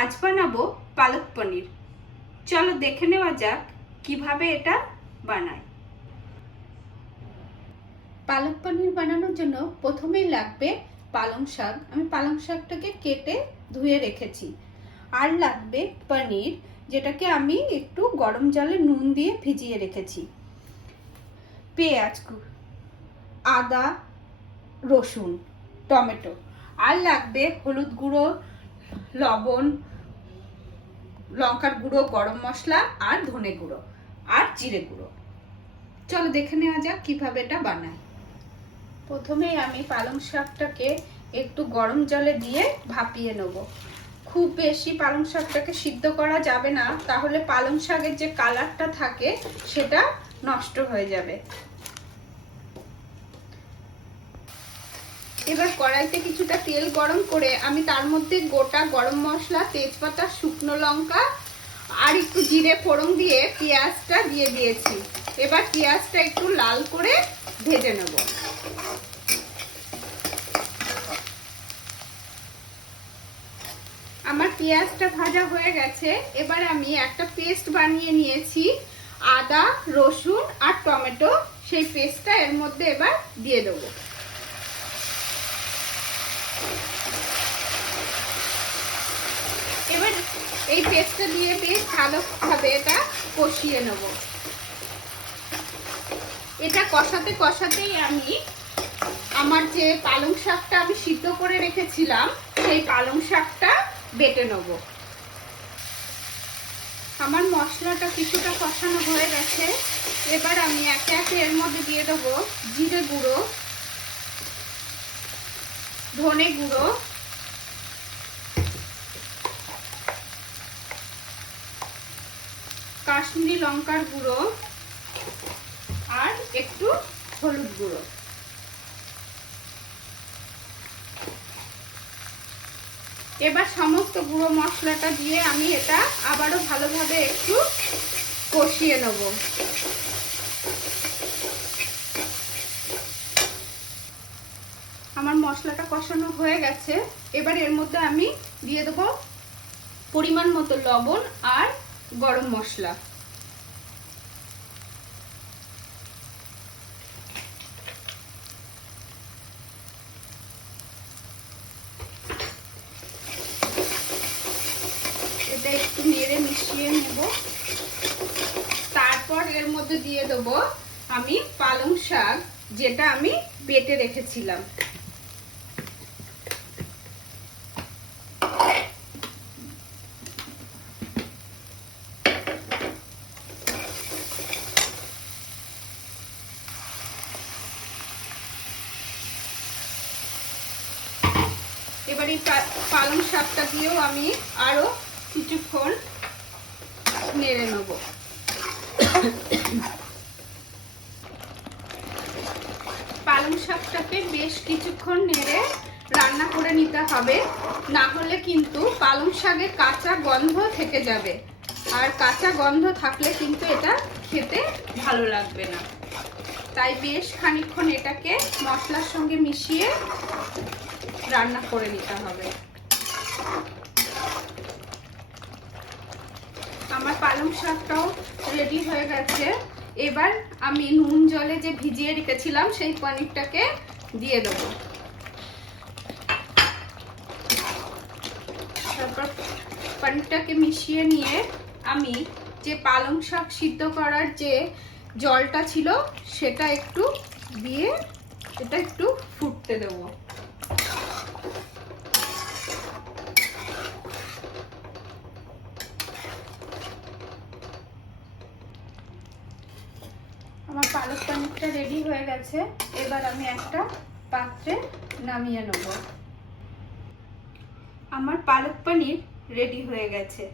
আজ বানাবো পালক পনির। চলো দেখে নেওয়া যাক কিভাবে এটা বানায়। পালক পনির বানানোর জন্য প্রথমেই লাগবে পালং শাক। আমি পালং শাকটাকে কেটে ধুয়ে রেখেছি। আর লাগবে পনির, যেটাকে আমি একটু গরম জলে নুন দিয়ে ভিজিয়ে রেখেছি। পেঁয়াজ, আদা, রসুন, টমেটো। আর লাগবে হলুদ গুঁড়ো, লবণ, লঙ্কার গুঁড়ো, গরম মশলা আর ধনে গুঁড়ো আর জিরে গুঁড়ো। চলো দেখে নেওয়া যাক কিভাবে এটা বানায়। প্রথমেই আমি পালং শাকটাকে একটু গরম জলে দিয়ে ভাপিয়ে নেব। খুব বেশি পালং শাকটাকে সিদ্ধ করা যাবে না, তাহলে পালং শাকের যে কালারটা থাকে সেটা নষ্ট হয়ে যাবে। এবার কড়াইতে কিছুটা তেল গরম করে আমি তার মধ্যে গোটা গরম মশলা, তেজপাতা, শুকনো লঙ্কা আর একটু জিরে ফোড়ন দিয়ে পেঁয়াজটা দিয়ে দিয়েছি। এবার পেঁয়াজটা একটু লাল করে ভেজে নেব। আমার পেঁয়াজটা ভাজা হয়ে গেছে। এবার আমি একটা পেস্ট বানিয়ে নিয়েছি, আদা, রসুন আর টমেটো। সেই পেস্টটা এর মধ্যে এবার দিয়ে দেবো। এবার এই পেস্টটা দিয়ে বেশ ভালোভাবে এটা কষিয়ে নেব। এটা কষাতে কষাতেই আমি আমার যে পালং শাকটা আমি সিদ্ধ করে রেখেছিলাম সেই পালং শাকটা বেটে নেব। আমার মশলাটা কিছুটা কষানো হয়ে গেছে। এবার আমি একে একে এর মধ্যে দিয়ে দেবো জিরে গুঁড়ো, ধনে গুঁড়ো, কাশ্মীরি লঙ্কার গুঁড়ো আর একটু হলুদ গুঁড়ো। এবার সমস্ত গুঁড়ো মশলাটা দিয়ে আমি এটা আবারও ভালোভাবে একটু কষিয়ে নেব। আমার মশলাটা কষানো হয়ে গেছে। এবার এর মধ্যে আমি দিয়ে দেবো পরিমাণ মতো লবণ আর গরম মশলা। এটা একটু নেড়ে মিশিয়ে নেব। তারপর এর মধ্যে দিয়ে দেবো আমি পালং শাক, যেটা আমি বেটে রেখেছিলাম। এবার এই পালং শাকটা দিয়েও আমি আরো কিছুক্ষণ নেড়ে নেব। পালং শাকটাকে বেশ কিছুক্ষণ নেড়ে রান্না করে নিতে হবে, না হলে কিন্তু পালং শাকে কাঁচা গন্ধ থেকে যাবে। আর কাঁচা গন্ধ থাকলে কিন্তু এটা খেতে ভালো লাগবে না। তাই বেশ খানিকক্ষণ এটাকে মশলার সঙ্গে মিশিয়ে রান্না করে নিতে হবে। আমার পালং শাকটাও রেডি হয়ে গেছে। এবার আমি নুন জলে যে ভিজিয়ে রেখেছিলাম সেই পনিরটাকে দিয়ে দেবো। তারপর পনিরটাকে মিশিয়ে নিয়ে আমি যে পালং শাক সিদ্ধ করার যে জলটা ছিল সেটা একটু দিয়ে এটা একটু ফুটতে দেবো। আমার পালক পনিরটা রেডি হয়ে গেছে। এবার আমি একটা পাত্রে নামিয়ে নেব। আমার পালক পনির রেডি হয়ে গেছে।